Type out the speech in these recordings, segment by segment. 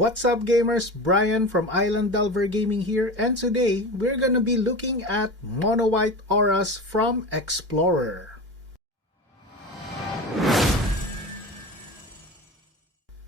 What's up gamers, Brian from Island Delver Gaming here, and today we're gonna be looking at MonoWhite auras from Explorer.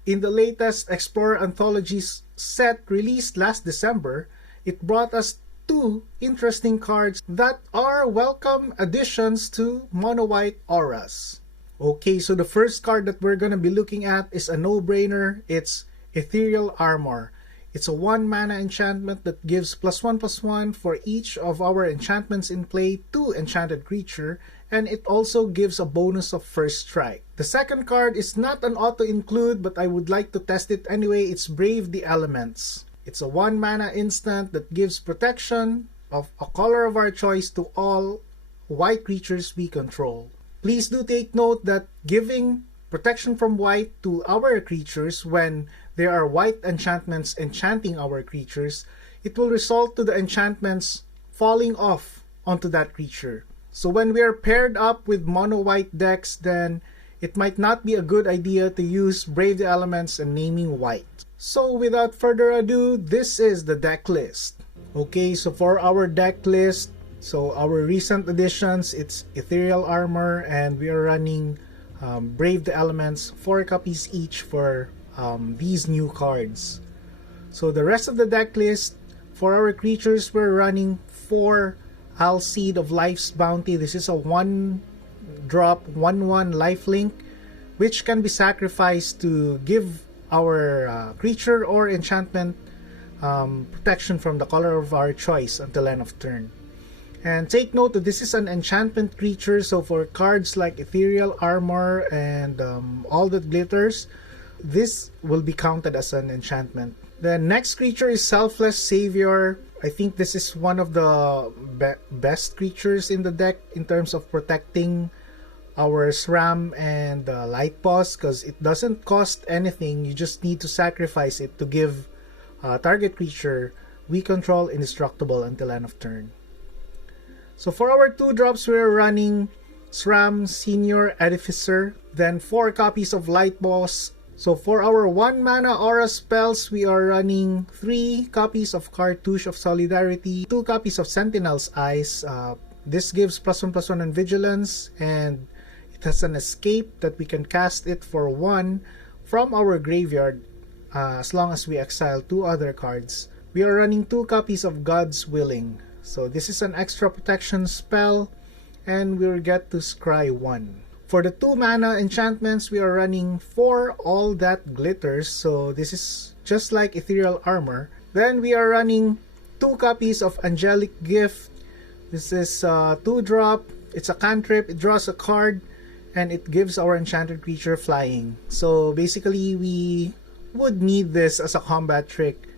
In the latest Explorer Anthologies set released last December, it brought us two interesting cards that are welcome additions to MonoWhite auras. Okay, so the first card that we're gonna be looking at is a no-brainer. It's Ethereal Armor. It's a 1 mana enchantment that gives +1/+1 for each of our enchantments in play to enchanted creature, and it also gives a bonus of first strike. The second card is not an auto-include, but I would like to test it anyway. It's Brave the Elements. It's a 1 mana instant that gives protection of a color of our choice to all white creatures we control. Please do take note that giving protection from white to our creatures when there are white enchantments enchanting our creatures, it will result to the enchantments falling off onto that creature. So when we are paired up with mono-white decks, then it might not be a good idea to use Brave the Elements and naming white. So without further ado, this is the deck list. Okay, so for our deck list, so our recent additions, it's Ethereal Armor, and we are running Brave the Elements, 4 copies each for these new cards. So the rest of the deck list, for our creatures, we're running 4 Alseid of Life's Bounty. This is a 1-drop 1/1 lifelink, which can be sacrificed to give our creature or enchantment protection from the color of our choice until end of turn. And take note that this is an enchantment creature, so for cards like Ethereal Armor and all that glitters, this will be counted as an enchantment. The next creature is Selfless Savior. I think this is one of the best creatures in the deck in terms of protecting our Sram and Light-Paws, because it doesn't cost anything. You just need to sacrifice it to give target creature we control indestructible until end of turn. So for our 2-drops, we're running Sram, Senior, Edificer, then 4 copies of Light-Paws. So for our 1 mana aura spells, we are running 3 copies of Cartouche of Solidarity, 2 copies of Sentinel's Eyes. This gives +1/+1 on Vigilance, and it has an escape that we can cast it for 1 from our graveyard as long as we exile 2 other cards. We are running 2 copies of God's Willing. So this is an extra protection spell, and we'll get to scry 1. For the 2 mana enchantments, we are running 4 All That Glitters. So this is just like Ethereal Armor. Then we are running 2 copies of Angelic Gift. This is a 2-drop. It's a cantrip. It draws a card, and it gives our enchanted creature flying. So basically, we would need this as a combat trick.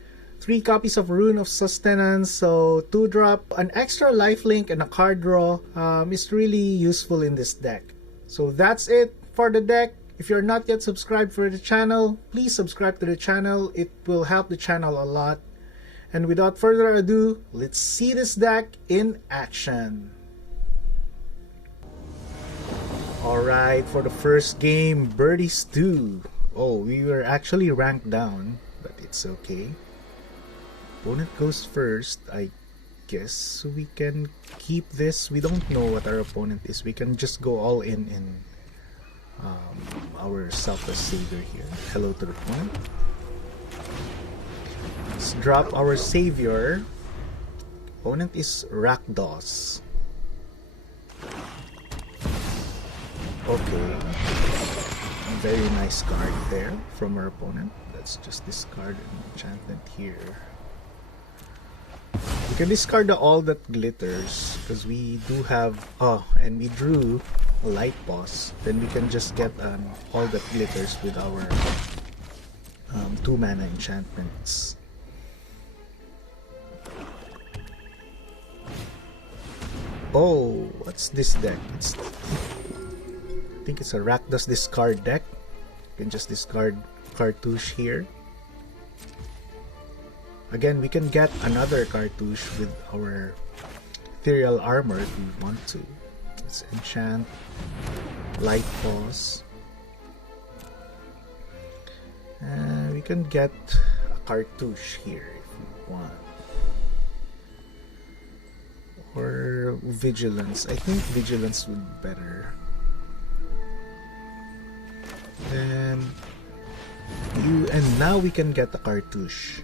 3 copies of Rune of Sustenance, so 2-drop, an extra lifelink, and a card draw is really useful in this deck. So that's it for the deck. If you're not yet subscribed for the channel, please subscribe to the channel. It will help the channel a lot. And without further ado, let's see this deck in action. Alright, for the first game, Birdies 2. Oh, we were actually ranked down, but it's okay. Opponent goes first, I guess, so we can keep this. We don't know what our opponent is. We can just go all in our Selfless Savior here. Hello to the opponent. Let's drop our Savior. Opponent is Rakdos. Okay. Very nice card there from our opponent. Let's just discard an enchantment here. We can discard the All That Glitters because we do have, and we drew a Light-Paws. Then we can just get All That Glitters with our 2 mana enchantments. Oh, what's this deck? I think it's a Rakdos Discard deck. You can just discard Cartouche here. Again, we can get another Cartouche with our Ethereal Armor if we want to. Let's enchant Light-Paws. We can get Cartouche here if you want. Or Vigilance. I think Vigilance would be better. And now we can get the Cartouche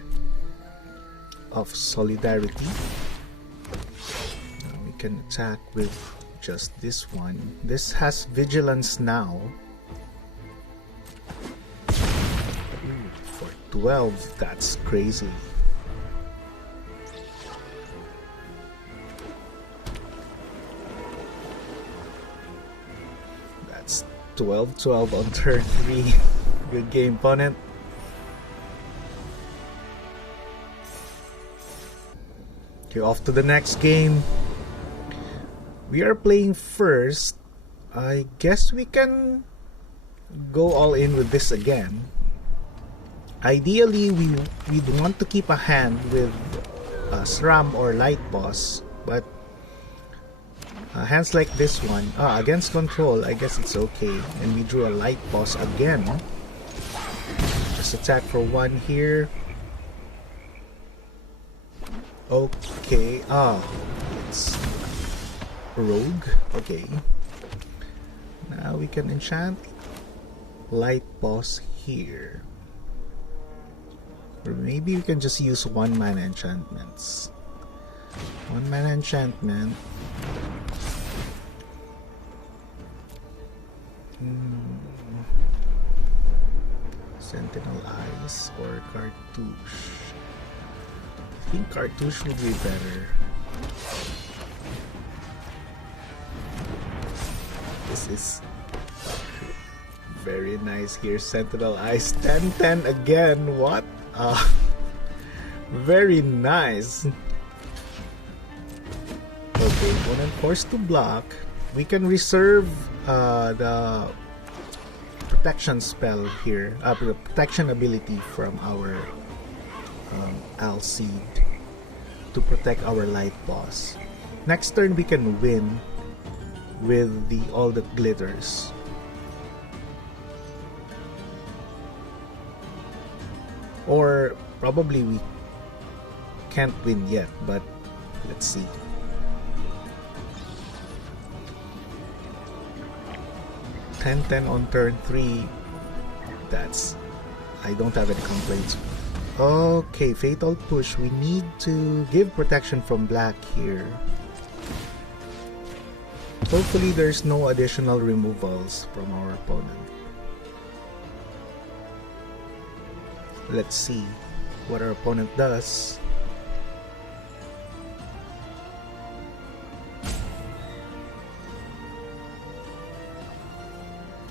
of Solidarity. Now we can attack with just this one. This has Vigilance now. Ooh, for 12, that's crazy. That's 12-12 on turn 3. Good game, opponent. Okay, off to the next game. We are playing first. I guess we can go all in with this again. Ideally, we'd want to keep a hand with Sram or Light-Paws, but hands like this one, against control, I guess it's okay. And we drew a Light-Paws again. Just attack for 1 here. Okay, it's rogue. Okay. Now we can enchant Light-Paws here. Or maybe we can just use 1-mana enchantments. 1-mana enchantment. Sentinel Eyes or Cartouche. I think Cartouche would be better. This is very nice here. Sentinel Eyes 10-10 again. What? Very nice. Okay, opponent forced to block. We can reserve the protection spell here, the protection ability from our Alseid to protect our Light-Paws. Next turn we can win with all the glitters. Or probably we can't win yet, but let's see. $10-10 on turn 3. I don't have any complaints. Okay, Fatal Push. We need to give protection from black here. Hopefully there's no additional removals from our opponent. Let's see what our opponent does.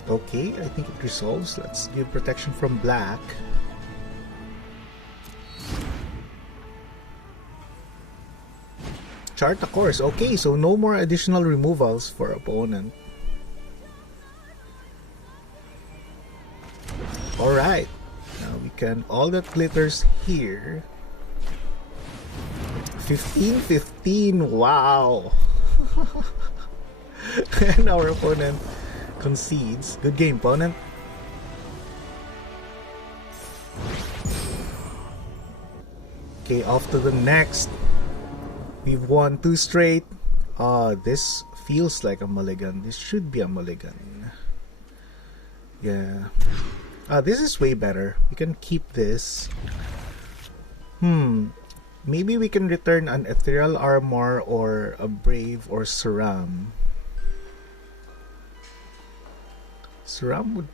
Okay, I think it resolves. Let's give protection from black. Chart the course. Okay, so no more additional removals for opponent. Alright. Now we can all that glitters here. 15-15. Wow. And our opponent concedes. Good game, opponent. Okay, off to the next. We've won 2 straight. This feels like a mulligan. This should be a mulligan. Yeah. This is way better. We can keep this. Maybe we can return an Ethereal Armor or a Brave or Sram. Sram would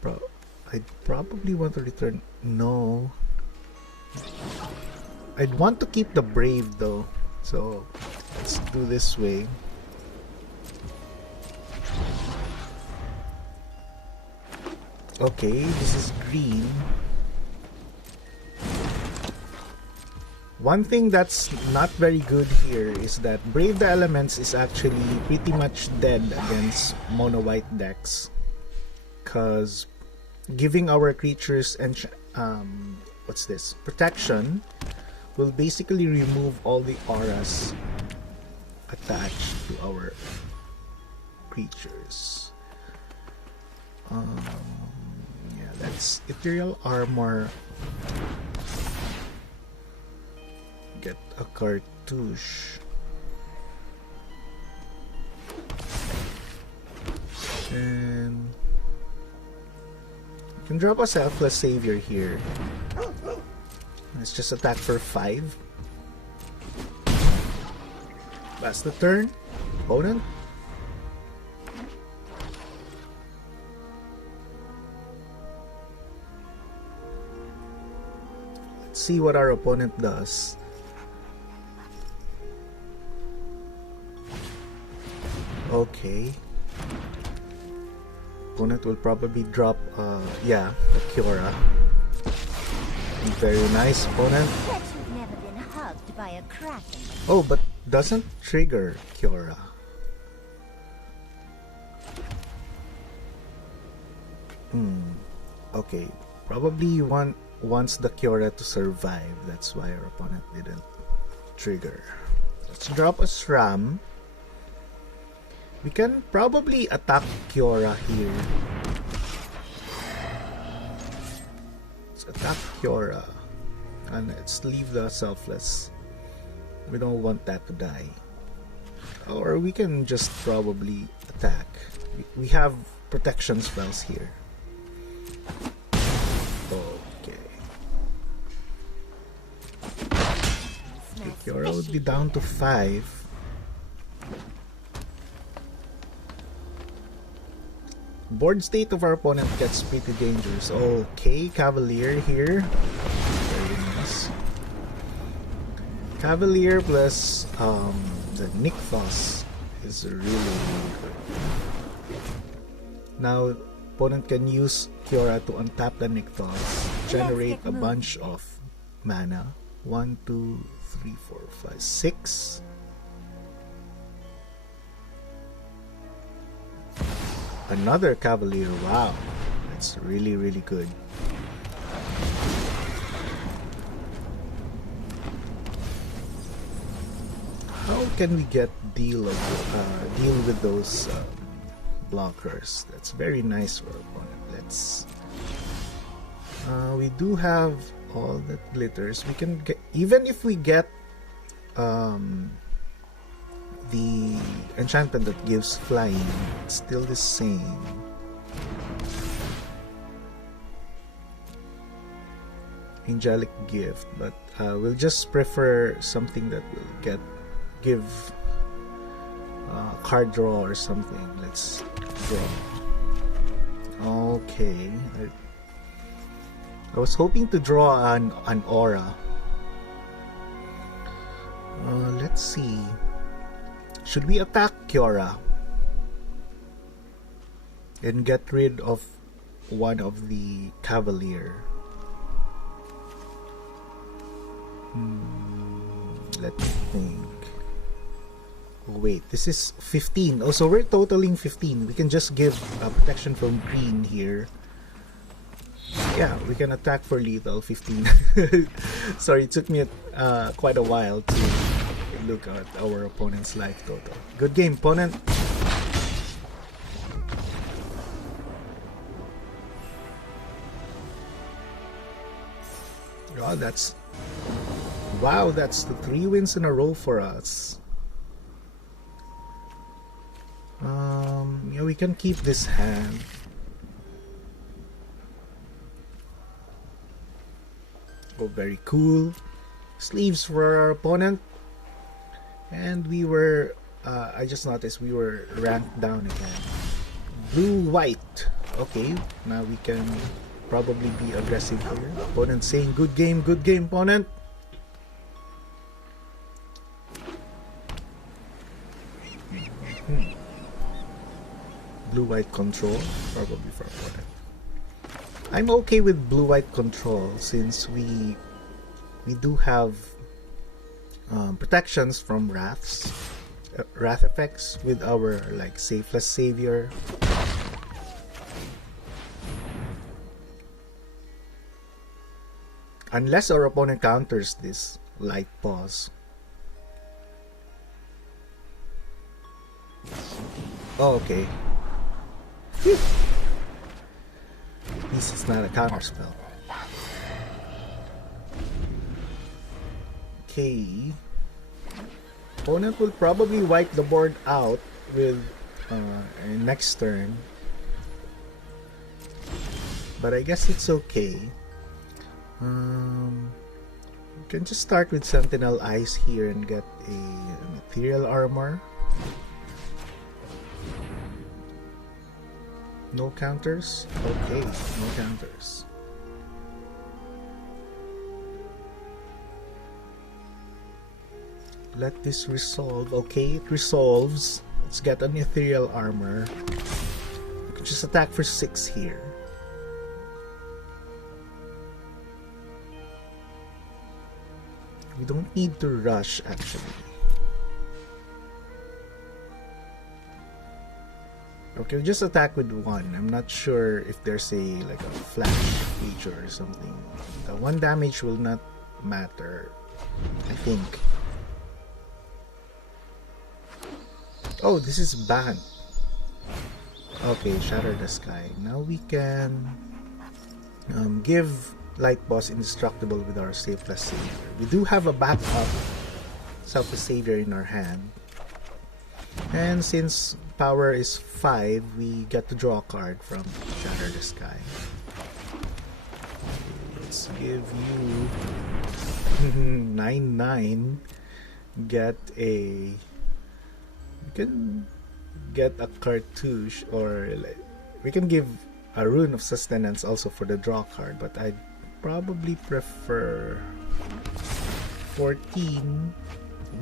I'd probably want to return. No. I'd want to keep the Brave though. So let's do this way. Okay, this is green. One thing that's not very good here is that Brave the Elements is actually pretty much dead against mono-white decks. Because giving our creatures and what's this? Protection will basically remove all the auras attached to our creatures. Yeah, that's Ethereal Armor. get a Cartouche. And you can drop a Selfless Savior here. Let's just attack for 5. That's the turn. Opponent. Let's see what our opponent does. Okay. Opponent will probably drop, yeah, the Kiora. Very nice, opponent. Never been hugged by a kraken. Oh, but doesn't trigger Kiora. Okay, probably wants the Kiora to survive. That's why our opponent didn't trigger. Let's drop a Sram. We can probably attack Kiora here. Let's attack Kiora. And let's leave the Selfless. We don't want that to die. Or we can just probably attack. We have protection spells here. Okay. Kiora would be down to 5. Board state of our opponent gets pretty dangerous. Okay, Cavalier here. Very nice. Cavalier plus the Rakdos is really good. Now, opponent can use Kiora to untap the Rakdos, generate a bunch of mana. 1, 2, 3, 4, 5, 6. Another Cavalier. Wow, that's really, really good. How can we get deal with those blockers? That's very nice for our opponent. Let's. We do have all the glitters. We can get, even if we get the enchantment that gives flying, it's still the same. Angelic Gift, but we'll just prefer something that will give card draw or something. Let's draw. Okay, I was hoping to draw an aura. Let's see. Should we attack Kiora and get rid of one of the Cavalier? Let me think. Oh, wait, this is 15. Oh, so we're totaling 15. We can just give protection from green here. Yeah, we can attack for lethal 15. Sorry, it took me quite a while to look at our opponent's life total. Good game, opponent. Oh, that's the 3 wins in a row for us. Yeah, we can keep this hand. Oh, very cool. Sleeves for our opponent. And we were, I just noticed we were ranked down again. Blue-white. Okay, now we can probably be aggressive here. Opponent saying, good game, opponent. Blue-white control, probably for opponent. I'm okay with blue-white control since we do have protections from wrath effects with our like Selfless Savior. Unless our opponent counters this Light-Paws. Oh, okay. Phew. This is not a counter spell. Okay. Opponent will probably wipe the board out with next turn. But I guess it's okay. We can just start with Sentinel Eyes here and get an Ethereal Armor. No counters? Okay, no counters. Let this resolve. Okay, it resolves. Let's get an Ethereal Armor. We can just attack for 6 here. We don't need to rush, actually. Okay, just attack with 1. I'm not sure if there's like a flash feature or something. The 1 damage will not matter, I think. Oh, this is Bant. Okay, Shatter the Sky. Now we can give Light-Paws indestructible with our Selfless Savior. We do have a backup Selfless Savior in our hand. And since power is 5, we get to draw a card from Shatter the Sky. Let's give you 9/9. Get a... We can get a Cartouche, or like, we can give a Rune of Sustenance also for the draw card, but I'd probably prefer 14.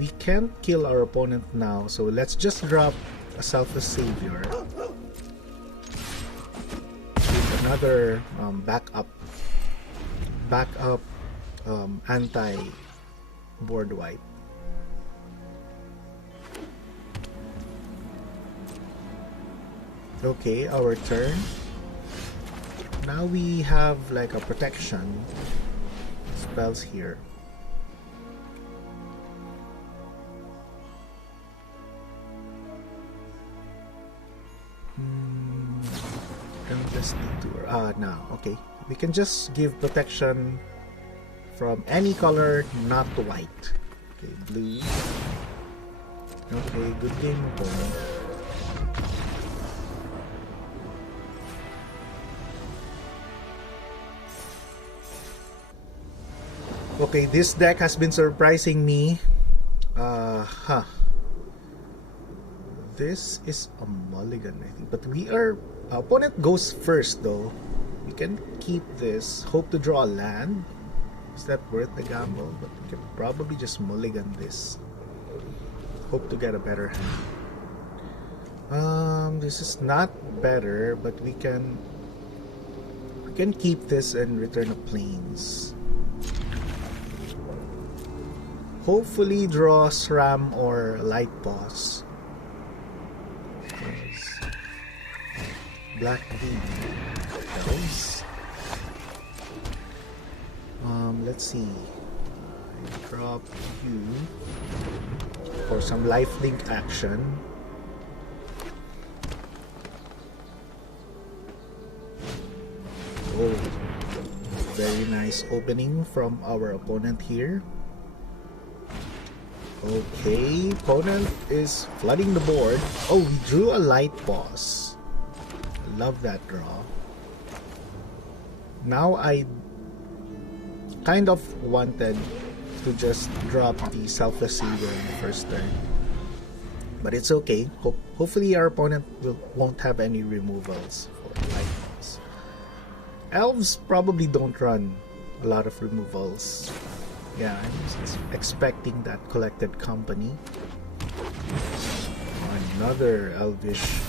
We can't kill our opponent now, so let's just drop a Selfless Savior. With another backup anti-board wipe. Okay, our turn. Now we have like a protection spells here. Now, okay. We can just give protection from any color, not white. Okay, blue. Okay, good game, opponent. Okay, this deck has been surprising me. This is a mulligan, I think. But our opponent goes first, though. We can keep this. Hope to draw a land. Is that worth the gamble? But we can probably just mulligan this. Hope to get a better hand. This is not better, but we can keep this and return a plains. Hopefully draw Sram or Light-Paws. Black V. Let's see. I drop you for some lifelink action. Oh, very nice opening from our opponent here. Okay, opponent is flooding the board. Oh, we drew a Light-Paws. Love that draw. Now I kind of wanted to just drop the Selfless Savior in the first turn, but it's okay. Hopefully our opponent won't have any removals for Light-Paws. Elves probably don't run a lot of removals. Yeah, I'm just expecting that Collected Company. Another Elvish.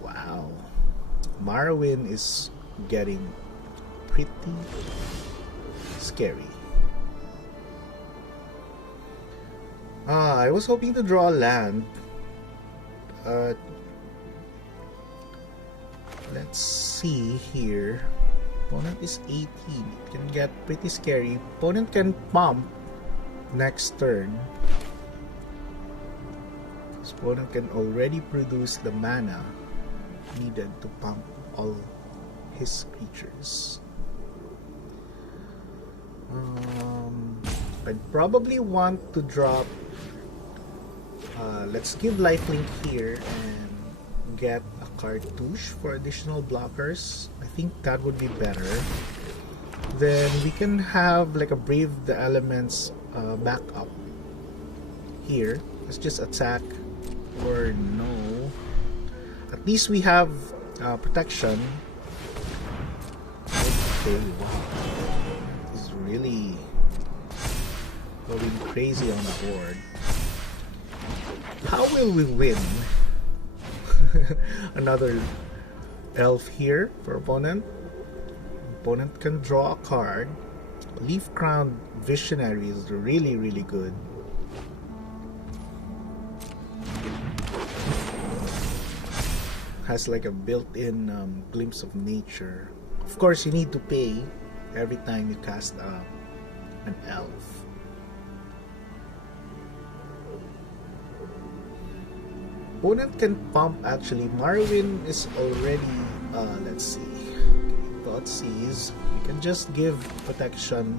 Wow. Morrowind is getting pretty scary. I was hoping to draw land. Let's see here. Opponent is 18. It can get pretty scary. Opponent can pump next turn. This opponent can already produce the mana needed to pump all his creatures. I'd probably want to drop, let's give lifelink here and get a cartouche for additional blockers. I think that would be better. Then we can have like a Brave the Elements backup here. Let's just attack, or no. At least we have protection. Okay, wow. He's really going crazy on the board. How will we win? Another elf here for opponent. Opponent can draw a card. Leaf Crowned Visionary is really, really good. Has like a built-in glimpse of nature. Of course, you need to pay every time you cast an elf. Opponent can pump actually. Marwyn is already, let's see. Thoughtseize. We can just give protection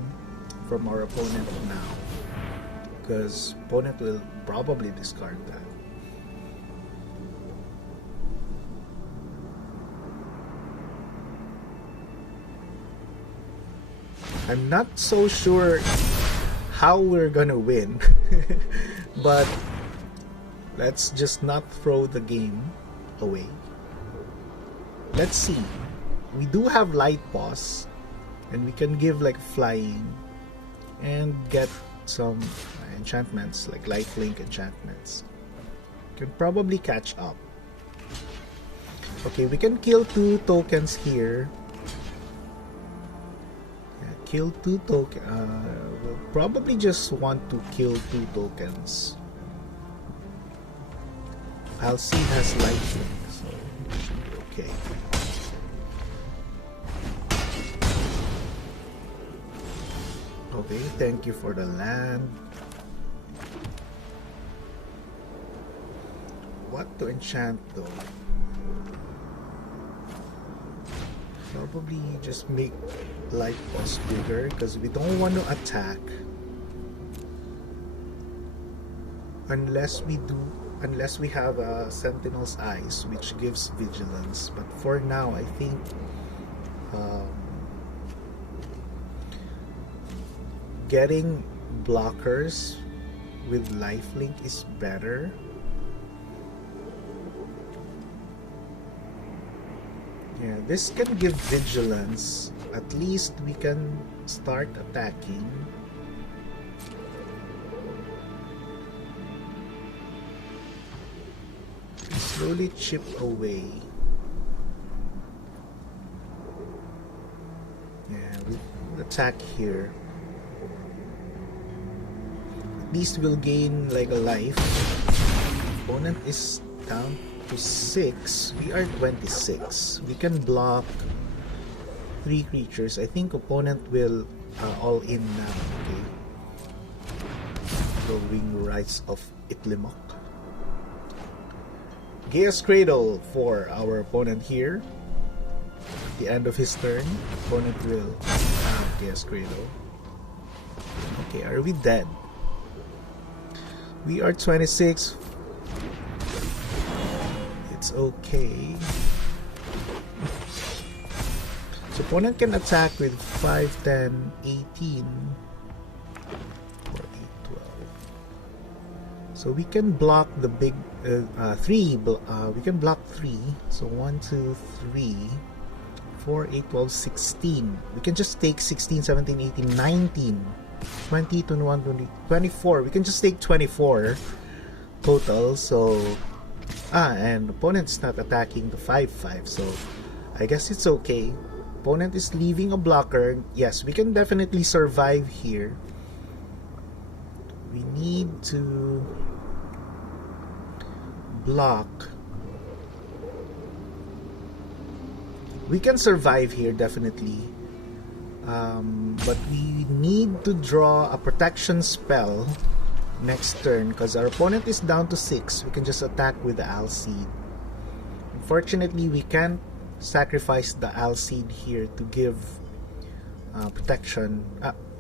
from our opponent now, because opponent will probably discard that. I'm not so sure how we're gonna win, but let's just not throw the game away. Let's see. We do have Light-Paws, and we can give like flying and get some enchantments like lifelink enchantments. Can probably catch up. Okay, we can kill 2 tokens here. Kill 2 tokens. We'll probably just want to kill 2 tokens. Alseid has lifelink, so it should be okay. Okay, thank you for the land. What to enchant though? Probably just make Light-Paws bigger, because we don't want to attack unless we have a Sentinel's Eyes, which gives vigilance. But for now, I think getting blockers with lifelink is better. Yeah, this can give vigilance. At least we can start attacking. Slowly chip away. Yeah, we'll attack here. At least we'll gain like a life. Opponent is down to 6. We are 26. We can block 3 creatures. I think opponent will all in now. Okay. Going Rites of Itlimok. Gaia's Cradle for our opponent here. At the end of his turn, opponent will have Gaia's Cradle. Okay, are we dead? We are 26. It's okay. So opponent can attack with 5, 10, 18, or 8, 12. So we can block the big 3. We can block 3. So 1, 2, 3, 4, 8, 12, 16. We can just take 16, 17, 18, 19, 20, 21, 20, 24. We can just take 24 total. So and opponent's not attacking the 5-5, so I guess it's okay. Opponent is leaving a blocker. Yes, we can definitely survive here. We need to block. We can survive here definitely, but we need to draw a protection spell next turn, because our opponent is down to 6. We can just attack with the Alseid. Unfortunately, we can't sacrifice the Alseid here to give protection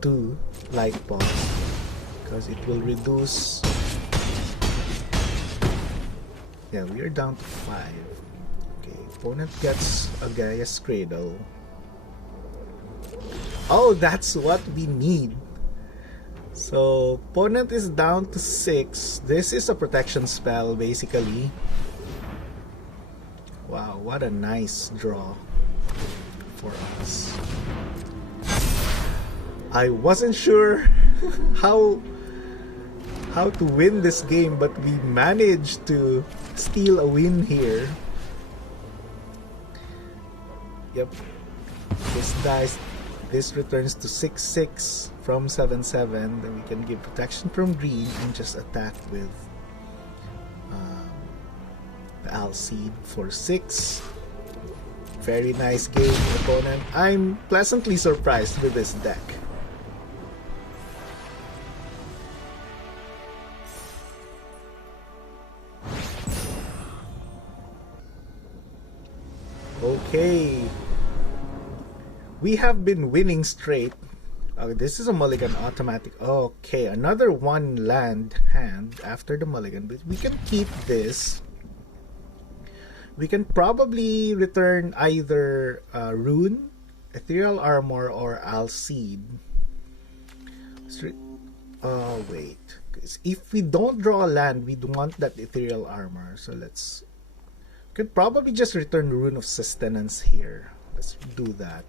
to Light-Paws. because it will reduce. Yeah, we are down to 5. Okay, opponent gets a Gaia's Cradle. Oh, that's what we need. So, opponent is down to 6. This is a protection spell, basically. Wow, what a nice draw for us. I wasn't sure how to win this game, but we managed to steal a win here. Yep. This returns to 6/6 from 7/7. Then we can give protection from green and just attack with the Alseid for 6. Very nice game, opponent. I'm pleasantly surprised with this deck. Okay, we have been winning straight. This is a mulligan automatic. Okay, another 1 land hand after the mulligan, but we can keep this. We can probably return either Rune, Ethereal Armor, or Alseid. Oh wait, if we don't draw a land, we want that Ethereal Armor. So let's. Could probably just return Rune of Sustenance here. Let's do that.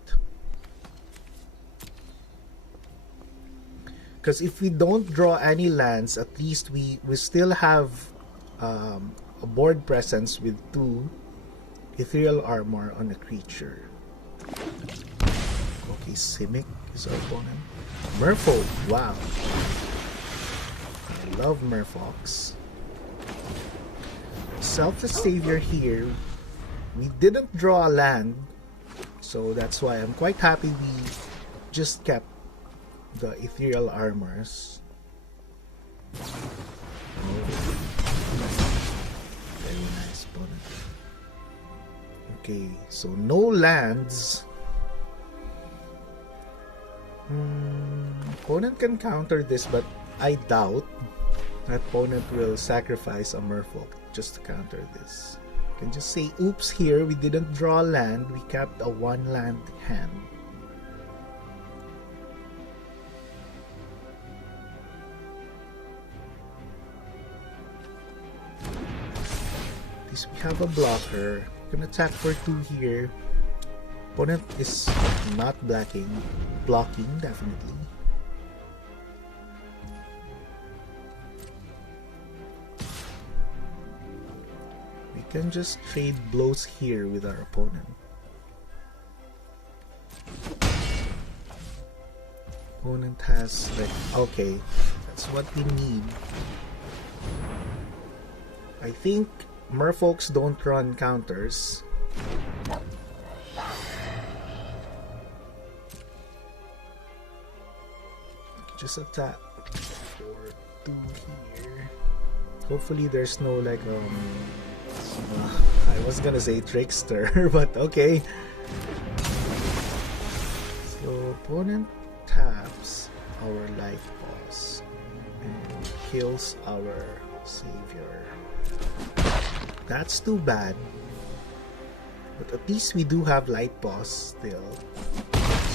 Because if we don't draw any lands, at least we still have a board presence with 2 Ethereal Armor on a creature. Okay, Simic is our opponent. Merfolk, wow. I love Merfolks. Selfless Savior here. We didn't draw a land, so that's why I'm quite happy we just kept the Ethereal Armors. Oh. Very nice opponent. Okay, so no lands. Opponent can counter this, but I doubt that opponent will sacrifice a Merfolk just to counter this. You can just say, oops, here we didn't draw land, we kept a 1 land hand. At least we have a blocker. We can attack for 2 here. Opponent is not blocking, definitely. Can just trade blows here with our opponent. Opponent has like, okay, that's what we need. I think Merfolks don't run counters. Just attack for 2 here. Hopefully there's no like I was gonna say trickster, but okay. So opponent taps our Light-Paws and kills our Savior. That's too bad. But at least we do have Light-Paws still.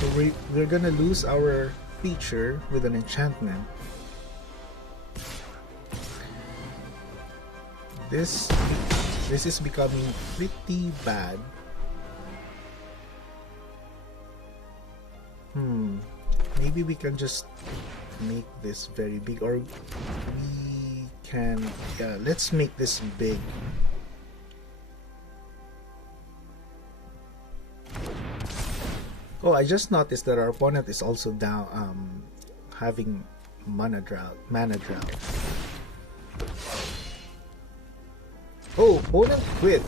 So we're gonna lose our creature with an enchantment. This is becoming pretty bad. Maybe we can just make this very big, or we can, yeah, let's make this big. Oh, I just noticed that our opponent is also down, having mana drought. Oh, opponent quit.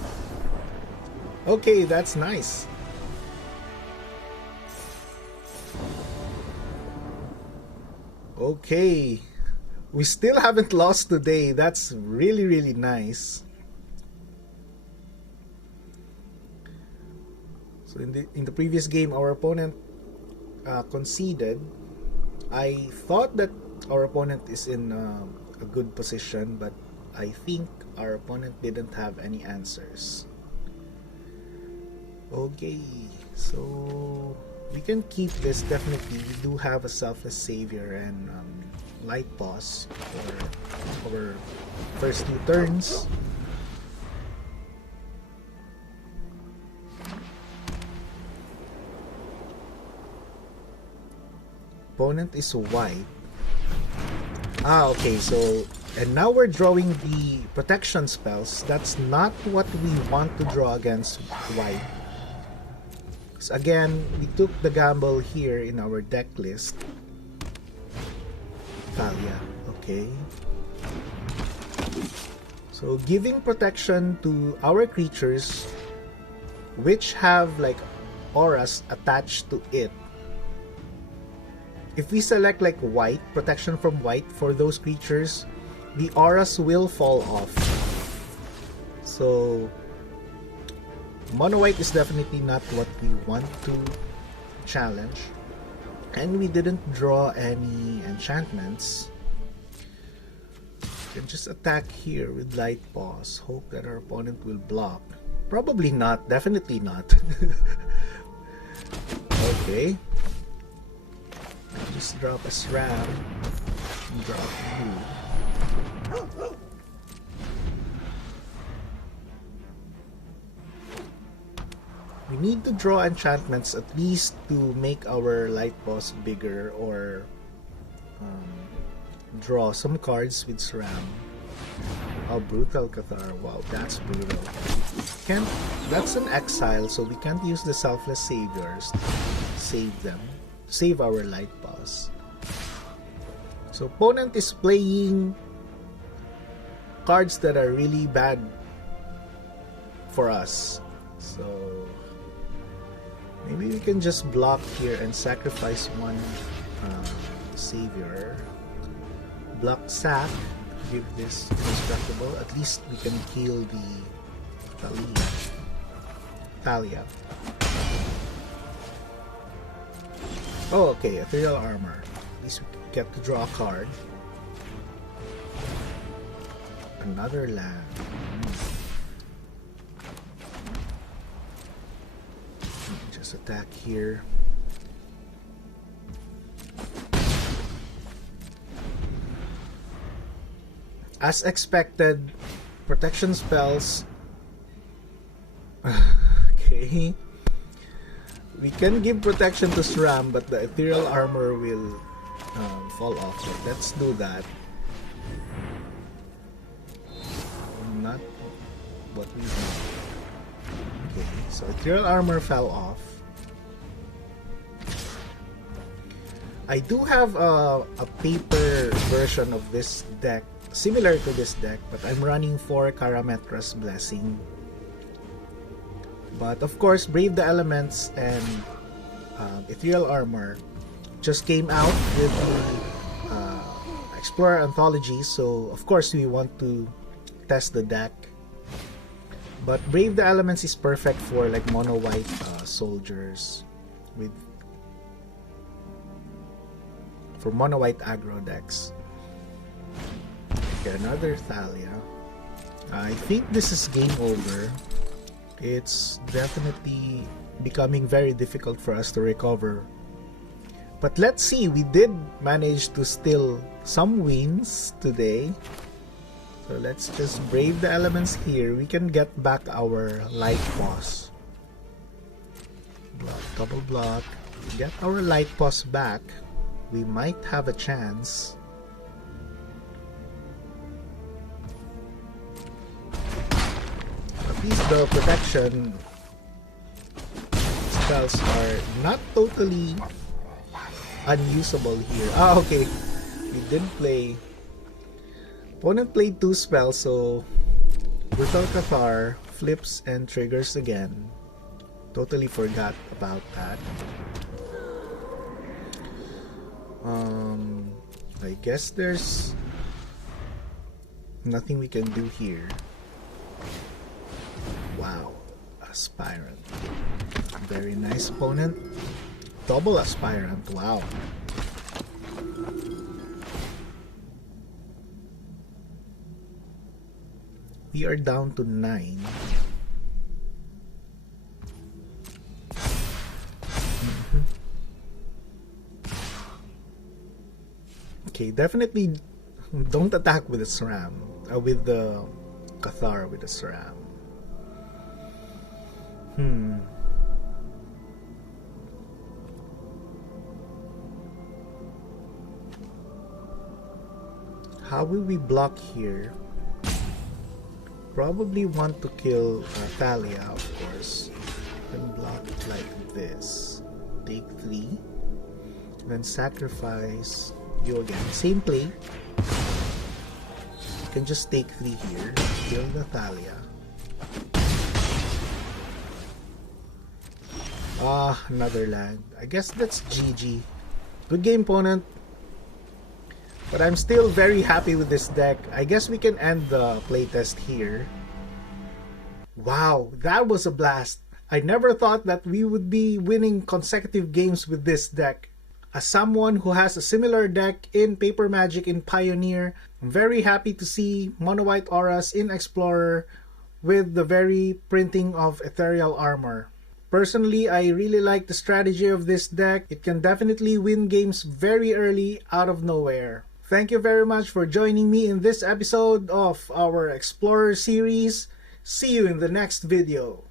Okay, that's nice. Okay, we still haven't lost today. That's really, really nice. So in the previous game, our opponent conceded. I thought that our opponent is in a good position, but I think our opponent didn't have any answers. Okay, so we can keep this. Definitely, we do have a Selfless Savior and Light-Paws for our first 2 turns. Opponent is white. Okay, so and now we're drawing the protection spells. That's not what we want to draw against white. Because again, we took the gamble here in our deck list. Thalia, okay. So giving protection to our creatures which have like auras attached to it. If we select like white, protection from white for those creatures, the auras will fall off. So MonoWhite is definitely not what we want to challenge. And we didn't draw any enchantments. We can just attack here with Light-Paws. Hope that our opponent will block. Probably not, definitely not. Okay. Just drop a Sram and drop you. We need to draw enchantments at least to make our Light-Paws bigger, or draw some cards with Sram. Oh, Brutal Cathar. Wow, that's brutal. Can't, that's an exile, so we can't use the Selfless Saviors to save them. Save our Light-Paws. So opponent is playing cards that are really bad for us. So maybe we can just block here and sacrifice one Savior. Block Sack. Give this indestructible. At least we can kill the Thalia. Oh, okay, Ethereal Armor. At least we get to draw a card. Another land. Just attack here. As expected, protection spells. Okay. We can give protection to Sram, but the Ethereal Armor will fall off. So let's do that. Not what we want. Okay, so Ethereal Armor fell off. I do have a paper version of this deck, similar to this deck, but I'm running for Karametra's Blessing. But of course, Brave the Elements and Ethereal Armor just came out with the Explorer Anthology, so of course we want to test the deck. But Brave the Elements is perfect for like mono-white soldiers for mono-white aggro decks. Okay, another Thalia. I think this is game over. It's definitely becoming very difficult for us to recover. But let's see, we did manage to steal some wins today. So let's just brave the elements here. We can get back our Light-Paws. Block, double block. Get our Light-Paws back. We might have a chance. At least the protection spells are not totally unusable here. Ah, okay. We did play. Opponent played 2 spells, so Brutal Cathar flips and triggers again. Totally forgot about that. I guess there's nothing we can do here. Wow, Aspirant. Very nice opponent. Double Aspirant, wow. We are down to 9. Okay, definitely don't attack with the Sram. With the Cathar with the Sram. How will we block here? Probably want to kill Thalia, of course. Then block like this. Take 3. Then sacrifice you again. Same play. You can just take 3 here. Kill the Thalia. Another land. I guess that's GG. Good game, opponent. But I'm still very happy with this deck. I guess we can end the playtest here. Wow, that was a blast. I never thought that we would be winning consecutive games with this deck. As someone who has a similar deck in Paper Magic in Pioneer, I'm very happy to see MonoWhite auras in Explorer with the very printing of Ethereal Armor. Personally, I really like the strategy of this deck. It can definitely win games very early out of nowhere. Thank you very much for joining me in this episode of our Explorer series. See you in the next video.